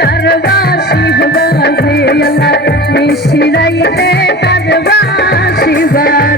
তার বাসি বাজে আল্লাহ। মিশরাইতে তার বাসি বাজে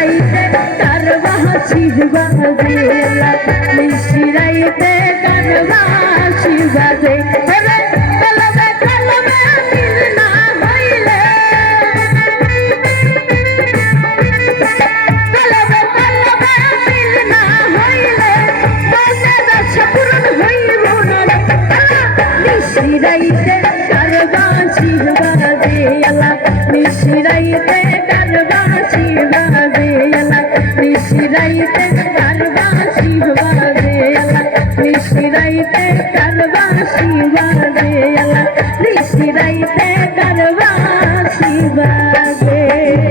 মিশিরাইতে কারবা শিবা দে মিশিরাইতে কারবা শিবা দে। Mishiraite রাইতে কানবা শিবা রে ঋষি রাইতে কানবা শিবা রে